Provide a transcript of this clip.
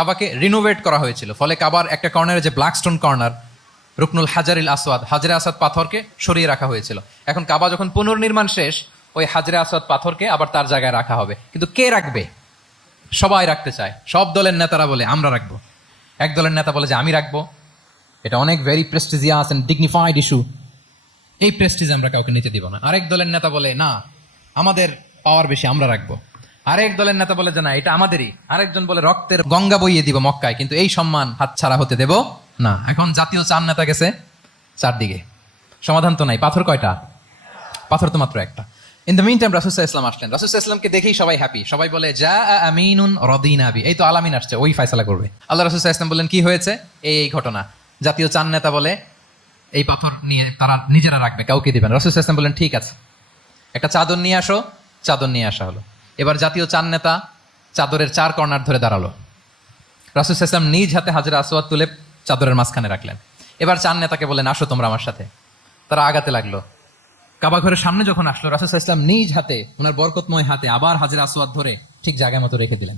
কাবাকে রিনোভেট করা হয়েছিল, ফলে কাবার একটা কর্নারে যে ব্ল্যাক স্টোন কর্নার, রুকনুল হাজারিল আসওয়াদ, হাজরে আসওয়াদ পাথরকে সরিয়ে রাখা হয়েছিল। এখন কাবা যখন পুনর্নির্মাণ শেষ, ওই হাজরে আসওয়াদ পাথরকে আবার তার জায়গায় রাখা হবে। কিন্তু কে রাখবে? সবাই রাখতে চায়, সব দলের নেতারা বলে আমরা রাখবো, এক দলের নেতা বলে যে আমি রাখবো। এটা অনেক very prestigious and dignified issue, এই প্রেস্টিজ আমরা কাউকে নিতে দিব না। আরেক দলের নেতা বলে না, আমাদের পাওয়ার বেশি, আমরা রাখবো। আরেক দলের নেতা বলে যে না, এটা আমাদেরই। আরেকজন বলে রক্তের গঙ্গা বইয়ে দিব মক্কায়, কিন্তু এই সম্মান হাতছাড়া হতে দেব না। এখন জাতীয় চার নেতা গেছে চারদিকে, সমাধান তো নাই। পাথর কয়টা? পাথর তো মাত্র একটা। ইন দ্য মিন টাইম রাসূল সাল্লাল্লাহু আলাইহি ওয়াসাল্লাম আসলেন। রাসূল সাল্লাল্লাহু আলাইহি ওয়াসাল্লামকে দেখেই সবাই হ্যাপি, সবাই বলে যা আমিনুন রাদিনা বি, এই তো আলামিন আসছে, ওই ফয়সালা করবে। আল্লাহ রাসূল সাল্লাল্লাহু আলাইহি ওয়াসাল্লাম বললেন কি হয়েছে? এই ঘটনা। জাতীয় চার নেতা বলে এই পাথর নিয়ে তারা নিজেরা রাখবে, কাউকে দিবেন। রাসূল সাল্লাল্লাহু আলাইহি ওয়াসাল্লাম বললেন ঠিক আছে, একটা চাদর নিয়ে আসো। চাদর নিয়ে আসা হলো। এবার জাতীয় চার নেতা চাদরের চার কর্নার ধরে দাঁড়ালো। রাসূল সাল্লাল্লাহু আলাইহি ওয়াসাল্লাম নিজ হাতে হাজরে আসওয়াদ তুলে চাদরের মাঝখানে রাখলেন। এবার চার নেতাকে বললেন আসো তোমরা আমার সাথে। তারা আগাতে লাগলো। কাবা ঘরের সামনে যখন আসলো, রাসূল সাল্লাল্লাহু আলাইহি ওয়াসাল্লাম নিজ হাতে, ওনার বরকতময় হাতে আবার হাজরে আসওয়াদ ধরে ঠিক জায়গা মতো রেখে দিলেন।